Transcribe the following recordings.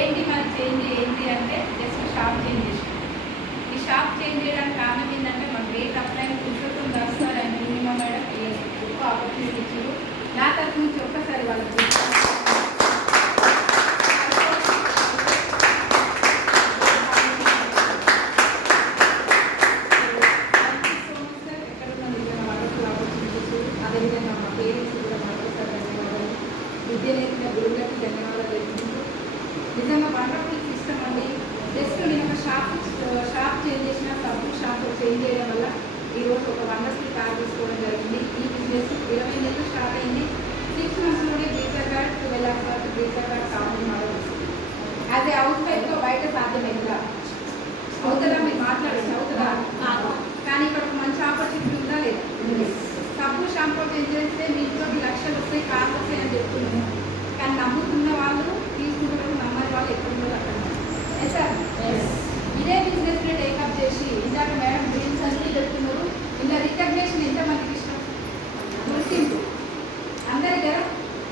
ఏంటి మన చేంజ్ ఏంటి అంటే జస్ట్ షాప్ చేంజ్ చేసాం. ఈ షాప్ చేంజ్ చేయడానికి కారణం ఏంటంటే మన rate upline Purushottam Das sir and Purnima madam గొప్ప ఆపర్చునిటీ ఇచ్చారు. నా తరఫు నుంచి ఒక్కసారి వాళ్ళకి అదేవిధంగా మా పేరెంట్స్ కూడా మరొకసారి ధన్యవాదాలు. విద్య నేర్పిన గురువులకు ధన్యవాదాలు తెలుపుకుంటూ నిజంగా వండర్ఫుల్ సిస్టమ్ అండి. జస్ట్ నేను ఒక షాప్ చేంజ్ చేసిన షాప్ చేంజ్ చేయడం వల్ల ఈరోజు ఒక వండర్ఫుల్ కార్ తీసుకోవడం జరిగింది. ఈ బిజినెస్ 20 నెలలు స్టార్ట్ అయింది. 6 మంత్స్లోనే బ్రీజర్ కార్డ్ 12 lakhs వరకు బ్రీజర్ కార్డ్ కావాలి మోడల్ వస్తుంది. యాజ్ ఏ హౌస్ వైఫ్గా బయట సాధ్యమైందా? అవుతుందా? మీరు మాట్లాడచ్చు అవుతుందా? కానీ ఇక్కడ ఒక మంచి ఆపర్చునిటీ ఉందా లేదా? సబ్బు షాంపూ చేంజ్ చేస్తే మీ ఇంట్లోకి లక్షలు వస్తాయి, కార్లు వస్తాయి అని చెప్తున్నాము. కానీ నమ్ముతున్న వాళ్ళు తీసుకుంటారు, నమ్మని వాళ్ళు ఎక్కడ ఉండదు అక్కడ. సార్ ఇదే బిజినెస్ ని టేకప్ చేసి ఇందాక మేడం డ్రీమ్స్ అన్నీ చెప్తున్నారు. ఇలా రికగ్నేషన్ ఎంతమందికి ఇష్టం? గుర్తింపు అందరి దగ్గర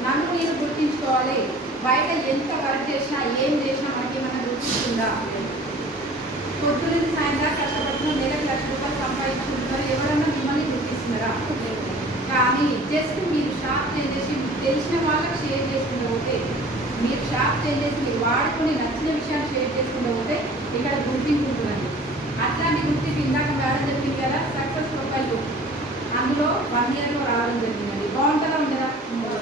నన్ను నేను గుర్తించుకోవాలి. బయట ఎంత వర్క్ చేసినా ఏం చేసినా మనకి ఏమన్నా గుర్తిస్తుందా? పొద్దున్న సాయంత్రం కష్టపడుతున్న నెలకు ₹1,00,000 సంపాదించుకుంటున్నారు. ఎవరన్నా మిమ్మల్ని గుర్తిస్తున్నారా? కానీ జస్ట్ మీరు షాప్ చేంజ్ చేసి తెలిసిన వాళ్ళకి షేర్ చేసుకుంటూ పోతే, మీరు షాప్ చేంజ్ చేసి మీరు వాడుకొని నచ్చిన విషయాన్ని షేర్ చేసుకుంటూ పోతే ఇక్కడ గుర్తింపు ఉంటుందండి. అట్లాంటి గుర్తింపు ఇందాక మేడం చెప్పింది కదా, సక్సెస్ ప్రొఫైల్ బుక్, అందులో 1 yearలో రావడం జరిగిందండి. బాగుంటుందా ఉండదా?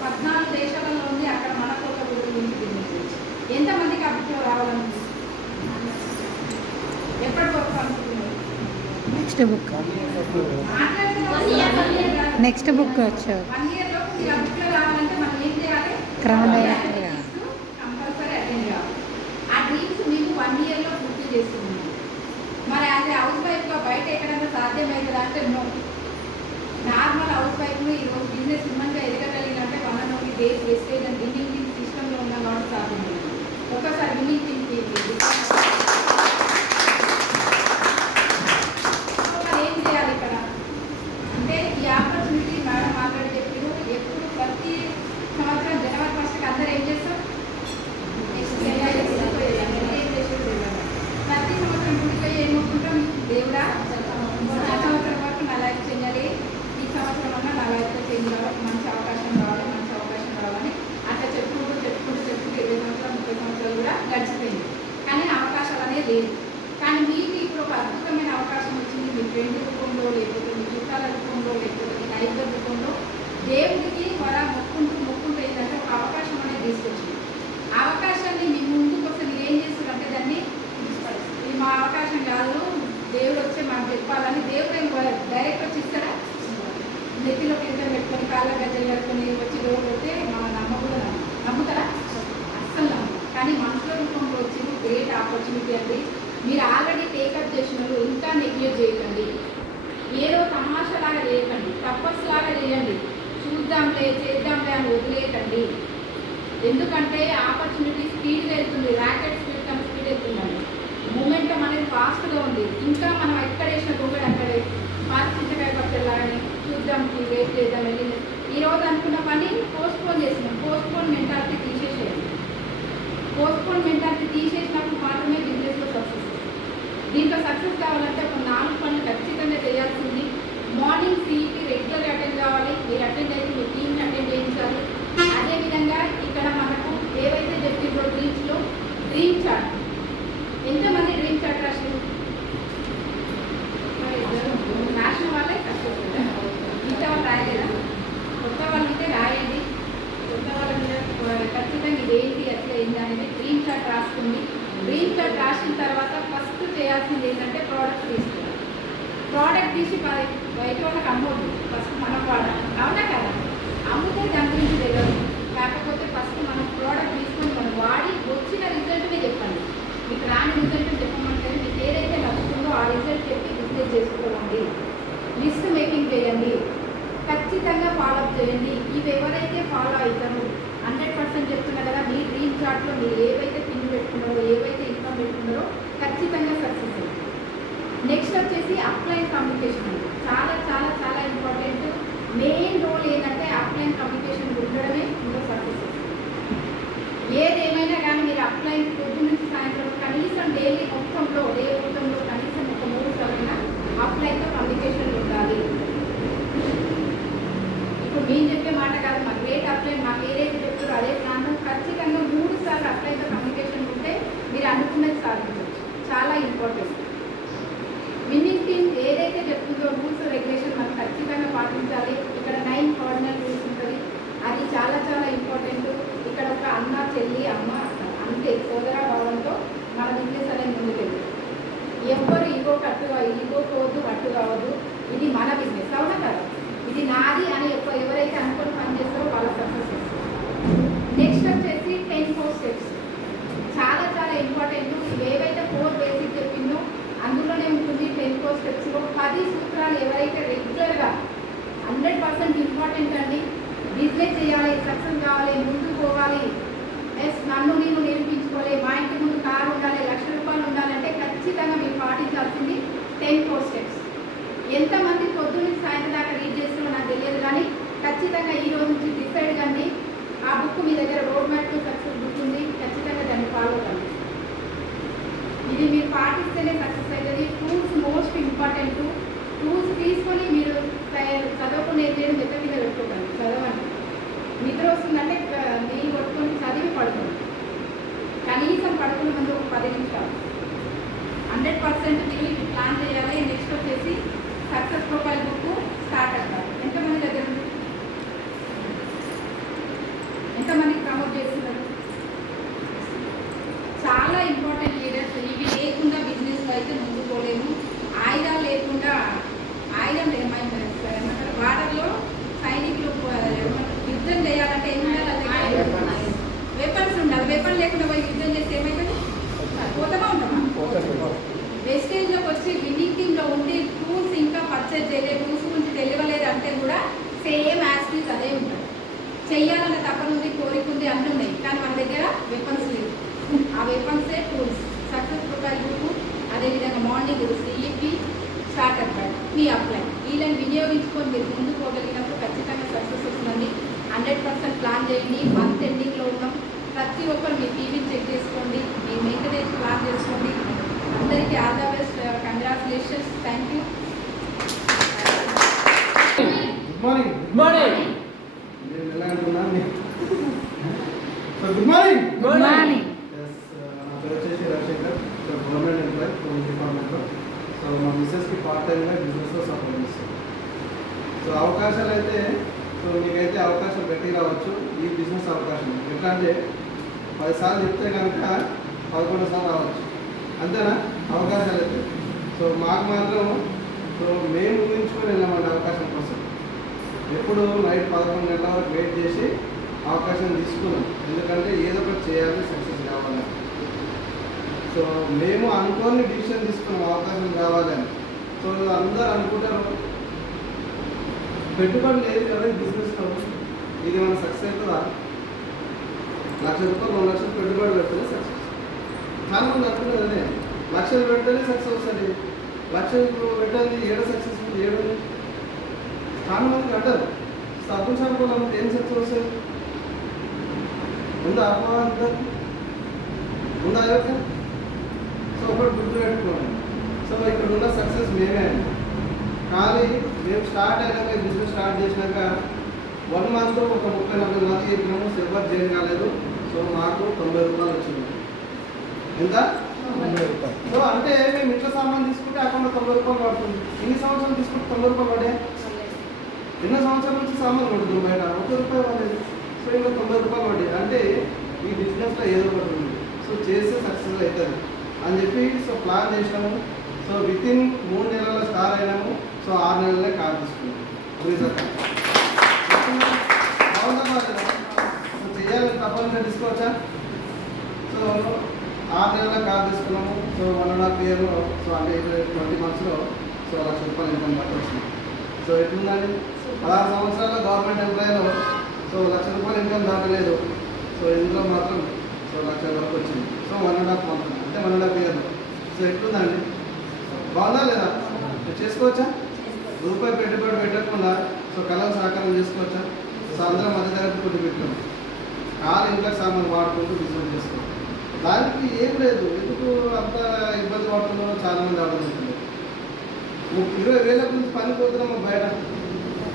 14 దేశాలలో ఉంది. అక్కడ మన కొత్త గురించి ఎంతమందికి అభిప్రాయం రావాలని ఎప్పటి వరకు అనుకుంటున్నారు? నెక్స్ట్ బుక్ వచ్చావు 1 yearలో మీరు అభిప్రాయం రావాలంటే మనం ఏం చేయాలి? కంపల్సరీ అటెండ్ కావాలి. ఆ డ్రీమ్స్ మీకు 1 yearలో పూర్తి చేస్తున్నాం. మరి యాజ్ ఏ హౌస్ వైఫ్గా బయట ఎక్కడైనా సాధ్యమవుతుందా అంటే నో. నార్మల్ హౌస్ వైఫ్ను ఈరోజు బిజినెస్ ఇమ్మంగా ఎదగగలిగినంటే మనం days wastage and winning team సిస్టంలో ఉన్నాం కాబట్టి సాధ్యమైంది. ఒకసారి విన్నింగ్ టీమ్ ఏం చేయాలి ఇక్కడ అంటే ఈ ఆపర్చునిటీ మేడం మాట్లాడి చెప్పారు. ఎప్పుడు ప్రతి సంవత్సరం జనవరి 1st అందరూ ఏం చేస్తాం? ప్రతి సంవత్సరం గుడిపోయి ఏం మొక్కుంటాం? దేవుడా సంవత్సరం వరకు నా లైఫ్ చేయాలి, ఈ సంవత్సరం అన్నా నా లైఫ్లో చేంజ్ కావాలి, మంచి అవకాశం రావాలి, మంచి అవకాశం రావాలి. అట్లా చెప్పుకుంటూ 20 సంవత్సరాలు 30 సంవత్సరాలు కూడా గడిచిపోయింది. కానీ అవకాశాలు అనేది లేదు. కానీ మీకు ఇప్పుడు ఒక అద్భుతమైన అవకాశం వచ్చింది. మీ ఫ్రెండ్ రూపంలో, లేకపోతే మీ చుట్టాల రూపంలో, లేకపోతే మీ నైబర్ రూపంలో దేవుడికి మొక్కుంటూ ఏంటంటే ఒక అవకాశం అనేది తీసుకొచ్చింది. ఆ అవకాశాన్ని మీ ముందుకు వస్తే మీరు ఏం చేస్తారంటే దాన్ని ఇది మా అవకాశం కాదు, దేవుడు వచ్చి మాకు చెప్పాలని దేవుడు ఏం డైరెక్ట్ వచ్చి ఇస్తారా? నెత్తిలో కింద పెట్టుకొని కాళ్ళ గజ్జలు కట్టుకొని వచ్చి దేవుడు వస్తే మన నమ్ముతారా? అస్సలు నమ్మరు. కానీ మనుషుల రూపంలో వచ్చి గ్రేట్ ఆపర్చునిటీ అండి. మీరు ఆల్రెడీ టేకప్ చేసినారు, ఇంకా నెగ్లెక్ట్ చేయకండి. ఏదో తమాషలాగా చేయకండి, తపస్సులాగా చేయండి. చూద్దాంలే చేద్దాంలే అని వదిలేయకండి. ఎందుకంటే ఆపర్చునిటీ స్పీడ్గా వెళ్తుంది, ర్యాకెట్ స్పీడ్ కన్నా స్పీడ్ వెళ్తుందండి. మూమెంటం అనేది ఫాస్ట్గా ఉంది. ఇంకా మనం ఎక్కడ వేసిన గోగడు అక్కడే చింతకాయ పచ్చలాగానే చూద్దాం, వెయిట్ చేద్దాం, వెళ్ళి ఈరోజు అనుకున్న పని పోస్ట్పోన్ చేసినాం. పోస్ట్పోన్ మెంటాలిటీ తీసేసేయండి. పోస్ట్పోన్ మెంటాలిటీ తీసేసినప్పుడు మాత్రమే బిజినెస్లో సక్సెస్. దీంట్లో సక్సెస్ కావాలంటే ఒక 4 పనులు ఖచ్చితంగా చేయాల్సింది. మార్నింగ్ CET రెగ్యులర్గా అటెండ్ కావాలి. మీరు అటెండ్ అయితే మీ టీమ్ని అటెండ్ చేయించాలి. అదేవిధంగా ఇక్కడ మనకు ఏవైతే చెప్పిందో డ్రీమ్స్లో డ్రీమ్ చార్ట్, ఎంతమంది డ్రీమ్ చార్ట్ రాశారు? రాసిన వాళ్ళే సక్సెస్. మిగతా వాళ్ళు రాయలేదా? కొత్త వాళ్ళు అయితే రాయండి. కొత్త వాళ్ళ మీద ఖచ్చితంగా ఇదేంటి అట్లా ఏంటి అనేది డ్రీమ్ చార్ట్ రాసుకుంది. డ్రీమ్ చార్ట్ రాసిన తర్వాత ఫస్ట్ చేయాల్సింది ఏంటంటే ప్రోడక్ట్ తీసుకోవాలి. ప్రోడక్ట్ తీసి బయట వాళ్ళకి అమ్మవద్దు, ఫస్ట్ మనం వాడాలి. అవునా కదా? అమ్ముతే దాని గురించి తెలియదు. కాకపోతే ఫస్ట్ మనం ప్రోడక్ట్ తీసుకొని మనం వాడి వచ్చిన రిజల్ట్ని చెప్పండి. మీకు రాని రిజల్ట్ చెప్పమంటే మీకు ఏదైతే నచ్చుతుందో ఆ రిజల్ట్ చెప్పి బిజినెస్ చేసుకోండి. లిస్ట్ మేకింగ్ చేయండి, ఖచ్చితంగా ఫాలోఅప్ చేయండి. ఇవి ఎవరైతే ఫాలో అవుతారో 100% చెప్తున్నా కదా, మీ డ్రీమ్ చార్ట్లో మీరు ఏవైతే పిన్ పెట్టుకున్నారో, ఏవైతే ఇన్కమ్ పెట్టుకున్నారో ఖచ్చితంగా సక్సెస్ అయ్యింది. నెక్స్ట్ వచ్చేసి అప్లైన్ కమ్యూనికేషన్ అండి. చాలా చాలా చాలా ఇంపార్టెంట్. మెయిన్ రోల్ ఏంటంటే అప్లైన్ కమ్యూనికేషన్ ఉండడమే ఇందులో సక్సెస్. ఏదేమైనా కానీ మీరు అప్లైన్ ఇది మన బిజినెస్, అవునా కదా? ఇది నాది అని ఎవరైతే అనుకొని పని చేస్తారో వాళ్ళ సక్సెస్ చేస్తారు. నెక్స్ట్ వచ్చేసి 10 4 స్టెప్స్. చాలా చాలా ఇంపార్టెంట్. ఏవైతే 4 బేసిక్ చెప్పిందో అందులోనే ఉంటుంది 10 4 స్టెప్స్లో 10 సూత్రాలు ఎవరైతే రెగ్యులర్గా 100% ఇంపార్టెంట్ అండి. బిజినెస్ చేయాలి, సక్సెస్ కావాలి, ముందుకు పోవాలి, నన్ను నేను నిరూపించుకోవాలి, మా ఇంటి ముందు కారు ఉండాలి, ₹1,00,000 ఉండాలంటే ఖచ్చితంగా మీరు పాటించాల్సింది 10 4 స్టెప్స్. ఎంతమంది పొద్దున్న సాయంత్రం దాకా రీడ్ చేస్తారో నాకు తెలియదు, కానీ ఖచ్చితంగా ఈ రోజు నుంచి డిసైడ్ కండి. ఆ బుక్ మీ దగ్గర road map to success book ఉంది, ఖచ్చితంగా దాన్ని ఫాలో కండి. ఇది మీరు పాటిస్తేనే సక్సెస్ అవుతుంది. Tools most important. టూల్స్ తీసుకొని మీరు చదవకునేది లేదు, మెత్త మీద పెట్టుకోకండి, చదవండి. నిద్ర వస్తుందంటే నీళ్ళు కొట్టుకొని చదివి పడుకోండి. కనీసం పడుకునే ముందు ఒక 10 నిమిషాలు 100% తిరిగి ప్లాన్ చేయాలి. నెక్స్ట్ వచ్చేసి సక్సెస్ ప్రొఫైల్ బుక్ స్టార్ట్ అవుతారు. ఎంతమంది దగ్గర ఉంది? ఎంతమందికి ప్రమోట్ చేస్తున్నారు? చాలా ఇంపార్టెంట్ లీడర్స్. ఇవి లేకుండా బిజినెస్లో అయితే ముందుకు పోలేము. ఆయుధాలు లేకుండా, ఆయుధం ఏమంటారు, బార్డర్లో సైనికులు యుద్ధం చేయాలంటే ఏం ఉండాలి? వెపన్స్ ఉండాలి. వెపన్ లేకుండా పోయి యుద్ధం చేస్తే ఏమవుతుంది? పోతామా ఉంటామా? వెస్టేజ్లోకి వచ్చి విన్నింగ్ టీంలో ఉండి టూల్స్ ఇంకా పర్చేజ్ చేయలేదు, టూల్స్ గురించి తెలియలేదు అంటే కూడా సేమ్ యాస్టీస్ అదే ఉంటుంది. చెయ్యాలన్న తప్పన ఉంది, కోరిక ఉంది, అన్నీ ఉన్నాయి, కానీ మన దగ్గర వెపన్స్ లేవు. ఆ వెపన్సే టూల్స్. సక్సెస్ ప్రొఫైల్ బుక్, అదేవిధంగా మార్నింగ్ సిఈపి, స్టార్టప్ మీ అప్లై, వీళ్ళని వినియోగించుకొని మీరు ముందుకు పోగలిగినప్పుడు ఖచ్చితంగా సక్సెస్ వస్తుందండి. 100% ప్లాన్ చేయండి. మంత్ ఎండింగ్లో ఉన్నాం. ప్రతి ఒక్కరు మీ టీవీని చెక్ చేసుకోండి, మీ మెయింటెనెన్స్ ప్లాన్ చేసుకోండి. అందరికీ all the best. Congratulations. Thank you. Good morning. Good morning. నేను ఎలా అనుకున్నాను? So good morning. Good morning. నా పేరు వచ్చేసి Ravishankar. So government employee police డిపార్ట్మెంట్లో. సో మా మిస్సెస్కి పార్ట్ టైంగా బిజినెస్లో సపోర్ట్ చేస్తాను. సో అవకాశాలు అయితే, సో మీకైతే అవకాశం పెట్టి రావచ్చు. ఈ బిజినెస్ అవకాశం ఎట్లా అంటే 10 సార్లు చెప్తే కనుక 11 సార్లు రావచ్చు, అంతేనా? అవకాశాలు అయితే సో మాకు మాత్రం సో మేము ఊహించుకొని వెళ్ళామండి అవకాశం కోసం. ఎప్పుడు నైట్ 11 గంటల వరకు వెయిట్ చేసి అవకాశం తీసుకున్నాం. ఎందుకంటే ఏదో ఒకటి చేయాలి, సక్సెస్ కావాలని. సో మేము అనుకోని డిసిషన్ తీసుకున్నాం అవకాశం కావాలని. సో అందరూ అనుకుంటారు పెట్టుబడి లేదు కదా బిజినెస్ కాబట్టి, ఇది మన సక్సెస్ అవుతుందా? ₹1,00,000 2 లక్షలు పెట్టుబడి పెడితేనే సక్సెస్. చాలా మంది అనుకున్నది అదే, లక్షలు పెడితేనే సక్సెస్ వస్తుంది. లక్షలు పెట్టాలి ఏడు సక్సెస్ ఉంది, ఏడు. చాలా మందికి అంటారు సబ్బు చదువుకోవాలంటే ఏం సక్సెస్ వస్తుంది? ఉందా అపవాదం? ఉందా యొక్క? సో ఒకటి గుర్తు పెట్టుకోండి. సో ఇక్కడ ఉన్న సక్సెస్ మేమే అండి. కానీ మేము స్టార్ట్ అయినాక, బిజినెస్ స్టార్ట్ చేసినాక 1 మంత్ ఒక 30-40 మంది చెప్పినాము, సిల్వర్ జైన్ కాలేదు. సో మాకు ₹90 వచ్చింది. ఎంత? ₹90. సో అంటే మేము ఇంట్లో సామాన్ తీసుకుంటే అకౌంట్లో ₹90 పడుతుంది. ఎన్ని సంవత్సరాలు తీసుకుంటే ₹90 పడే? ఎన్నో సంవత్సరాల నుంచి సామాన్ పడుతుంది బయట, ₹1 పడేది. సో ఇంకా ₹90 పడ్డాయి. అంటే ఈ బిజినెస్లో ఏదో ఒకటి ఉంది. సో చేస్తే సక్సెస్ అవుతుంది అని చెప్పి సో ప్లాన్ చేసినాము. సో వితిన్ 3 నెలల్లో స్టార్ట్ అయినాము. సో 6 నెలలే కార్ తీసుకున్నాము. బాగుందా? సో చేయాలని తప్పనిగా తీసుకోవచ్చా? సో 6 నెలల కార్ తీసుకున్నాము. సో 1.5 year, సో అంటే 20 monthsలో సో ₹1,00,000 ఇన్కమ్ బట్టి వచ్చింది. సో ఎట్లుందండి? 16 సంవత్సరాల గవర్నమెంట్ ఎంప్లాయీలో సో ₹1,00,000 ఇన్కమ్ దాటలేదు. సో ఇందులో మాత్రం సో ₹1,00,000 వరకు వచ్చింది. సో 1.5 month, అంటే 1.5 year. సో ఎట్లుందండి? బాగుందా లేదా? చేసుకోవచ్చా? రూపాయి పెట్టుబడి పెట్టకుండా సో కళలు సహకారం చేసుకోవచ్చా? సో అందరం మధ్యతరగతి కొద్ది పెట్టాం. కారు ఇంట్లో సామాన్ వాడుకుంటూ బిజినెస్ చేసుకోవాలి. దానికి ఏం లేదు. ఎందుకు అంత ఇబ్బంది పడుతున్నారో చాలామంది అర్థమవుతుంది. 20,000 నుంచి పని పోతున్నాము బయట,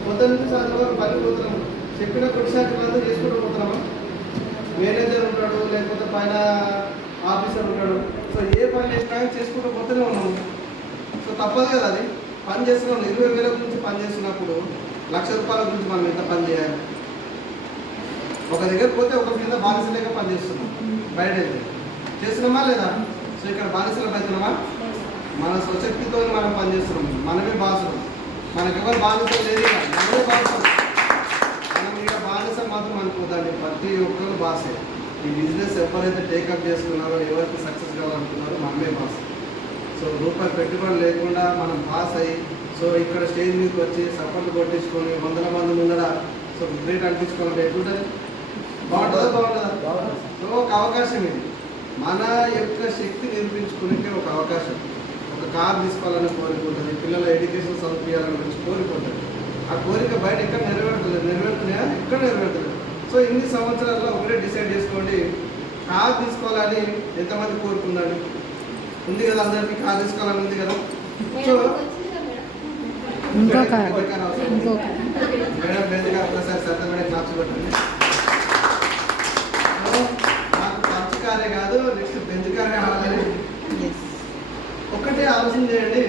పొద్దున్న నుంచి సాయంత్రం వరకు పని పోతున్నాము. చెప్పిన కొద్దిసార్లు చేసుకుంటూ పోతున్నామా? మేనేజర్ ఉంటాడు, లేకపోతే పైన ఆఫీసర్ ఉంటాడు. సో ఏ పని చేసినా చేసుకుంటూ పోతూనే ఉన్నాము. సో తప్పదు కదా, అది పని చేస్తున్నాం. 20,000 గురించి పని చేస్తున్నప్పుడు ₹1,00,000 గురించి మనం ఎంత పని చేయాలి? ఒక దగ్గర పోతే ఒక కింద బానిసలేక పని చేస్తున్నాం. బయట చేస్తున్నామా లేదా? సో ఇక్కడ బానిసలు అవుతున్నామా? మన స్వశక్తితో మనం పని చేస్తున్నాం. మనమే బాసులు. మనకి ఎవరు బానిసం లేదు ఇక. మనమే బానిసం. మనం ఇక బానిసం మాత్రం అనుకోదండి. ప్రతి ఒక్కరు బాసే. ఈ బిజినెస్ ఎవరైతే టేకప్ చేసుకున్నారో, ఎవరైతే సక్సెస్ కావాలనుకున్నారో మనమే బాస్. సో రూపాయి పెట్టుబడి లేకుండా మనం పాస్ అయ్యి సో ఇక్కడ స్టేజ్ మీదకి వచ్చి సపోర్ట్లు కొట్టించుకొని 100 మంది ముందర సో గ్రేట్ అనిపించుకోవాలంటే ఎట్లుంటుంది? బాగుంటుందా? సో ఒక అవకాశం ఇది. మన యొక్క శక్తి నిరూపించుకునే ఒక అవకాశం. ఒక కార్ తీసుకోవాలని కోరిక ఉంటుంది, పిల్లల ఎడ్యుకేషన్ చదివించాలని గురించి కోరిక ఉంటుంది. ఆ కోరిక బయట ఎక్కడ నెరవేరుతున్నాయా? ఎక్కడ నెరవేరుతుంది. సో ఇన్ని సంవత్సరాల్లో ఒకటే డిసైడ్ చేసుకోండి, కార్ తీసుకోవాలని ఎంతమంది కోరుకుందండి? ఉంది కదా, అందరికీ కార్ తీసుకోవాలని ఉంది కదా. సో ఇంకో కార్ మేడం బెందుగా ఒకసారి సత్త మేడం క్లాప్స్ పెట్టండి. నాకు మంచి కారే కాదు, నెక్స్ట్ బెంజ్ కారే కావాలని ఒక్కటే ఆలోచన చేయండి.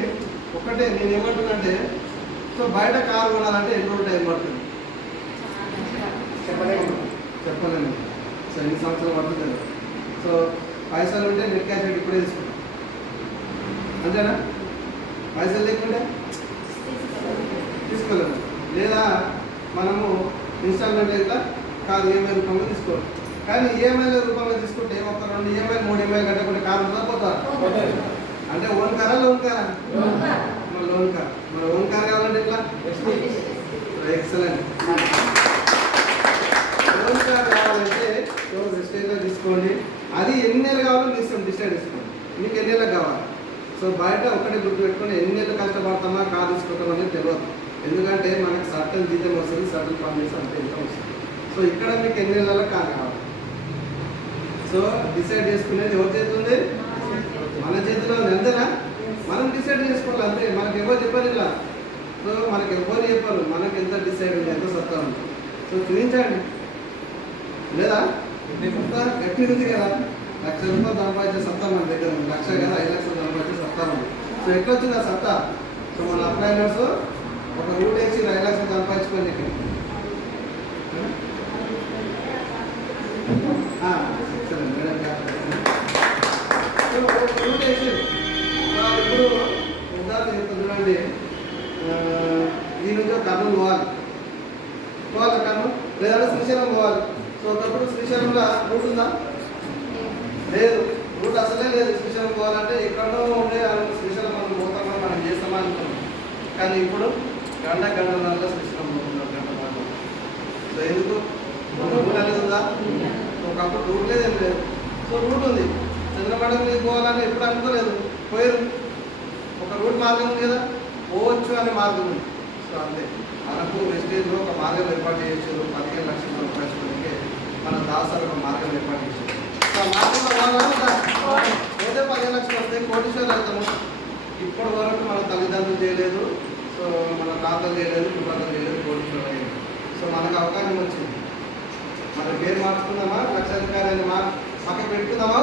ఒక్కటే నేను ఏమంటున్నానంటే, సో బయట కారు కొనాలంటే ఎన్ని రోజులు టైం పడుతుంది చెప్పలేము. సో ఎన్ని సంవత్సరాలు పడుతుంది. సో పైసలు ఉంటే నెట్ క్యాష్ పెట్టి ఇప్పుడే తీసుకుంటాం, అంతేనా? పైసలు లేకుంటే తీసుకోలేము. లేదా మనము ఇన్స్టాల్మెంట్ ఇట్లా కారు ఈఎంఐ రూపంలో తీసుకోవాలి. కానీ ఈఎంఐల రూపంలో తీసుకుంటే ఒక 2 EMI 3 EMI కట్టకుండా కారు పోతారు. అంటే ఓన్ కారా లోన్ కారా? మన లోన్ కార్. మన ఓన్ కార్ కావాలంటే ఎట్లా? ఎక్సలెంట్. లోన్ కార్ కావాలంటే వెస్టేజ్లో తీసుకోండి. అది ఎన్ని నెలలు కావాలో మీరు డిసైడ్ చేసుకోండి. మీకు ఎన్ని నెలలకు కావాలి. సో బయట ఒక్కటే గుర్తు పెట్టుకొని ఎన్ని నెలలు కష్టపడతామా కార్ తీసుకుంటాం అనేది తెలియదు. ఎందుకంటే మనకు సర్టన్ జీతం వస్తుంది, సర్టన్ పని చేసి అంతే ఇన్కమ్ వస్తుంది. సో ఇక్కడ మీకు ఎన్ని నెలల కార్ కావాలి. సో డిసైడ్ చేసుకునేది ఎవరి చేతి ఉంది? మన చేతిలో ఉంది, అంతేనా? మనం డిసైడ్ చేసుకోవాలి అంతే. మనకి ఎవరు చెప్పారు ఇలా? సో మనకి ఎవరు చెప్పారు మనకి ఎంత డిసైడ్ ఉంది, ఎంత సత్తా ఉంది. సో చూపించండి. లేదా సత్తా గట్టి ఉంది కదా. 1,00,000 రూపాయలు సంపాదించే సత్తా మన దగ్గర ఉంది. 1,00,000 కదా, 5,00,000 సంపాదించే సత్తా ఉంది. సో ఎట్లా వచ్చింది ఆ సత్తా? సో మన అప్లైనర్స్ ఒక రూట్ వేసి 5,00,000 సంపాదించుకోండి. ఇప్పుడు ఉదాహరణ చూడండి, ఈ నుంచి కర్నూలు పోవాలి కర్నూలు, లేదంటే శ్రీశైలం పోవాలి. సో ఒకప్పుడు శ్రీశైలంలో రూట్ ఉందా? లేదు, రూట్ అసలే లేదు. శ్రీశైలం పోవాలంటే ఎక్కడో ఉండే శ్రీశైలం మనం పోతామా, మనం చేస్తామా అనుకున్నాం. కానీ ఇప్పుడు గంటన్నరలో శ్రీశైలం పోతున్నారు, గంట పాటు. సో ఎందుకు? రూట్ అనేది ఉందా? ఒకప్పుడు రూట్ లేదు, ఏం లేదు. సో రూట్ ఉంది. చంద్రమండలం మీద పోవాలని ఎప్పుడు అనుకోలేదు, పోయారు. ఒక రూట్ మార్గం ఉంది కదా, పోవచ్చు అనే మార్గం ఉంది. సో అంతే. మనకు వెస్టేజ్లో ఒక మార్గం ఏర్పాటు చేయొచ్చు. 15 లక్షల రూపాయలకి మన దాసాలు ఒక మార్గం ఏర్పాటు చేశారు. సో ఆ మార్గంలో ఏదో 15 లక్షలు వస్తే కోటీశ్వరులు అవుతాము. ఇప్పటి వరకు మన తల్లిదండ్రులు చేయలేదు, సో మన తాతలు చేయలేదు, కుటుంబాలు చేయలేదు, కోటీశ్వరులు అయ్యారు. సో మనకు అవకాశం వచ్చింది. మన పేరు మార్చుకుందామా, లక్షాధికారి పక్క పెట్టుకుందామా?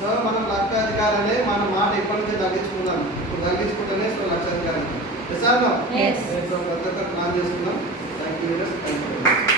సో మనం లక్షాధికారనే మన మాట ఎప్పటి నుంచి తగ్గించుకుందాం. ఇప్పుడు తగ్గించుకుంటేనే సో లక్షాధికారి. సో ప్రతి ఒక్కరు ప్లాన్ చేసుకుందాం. Thank you.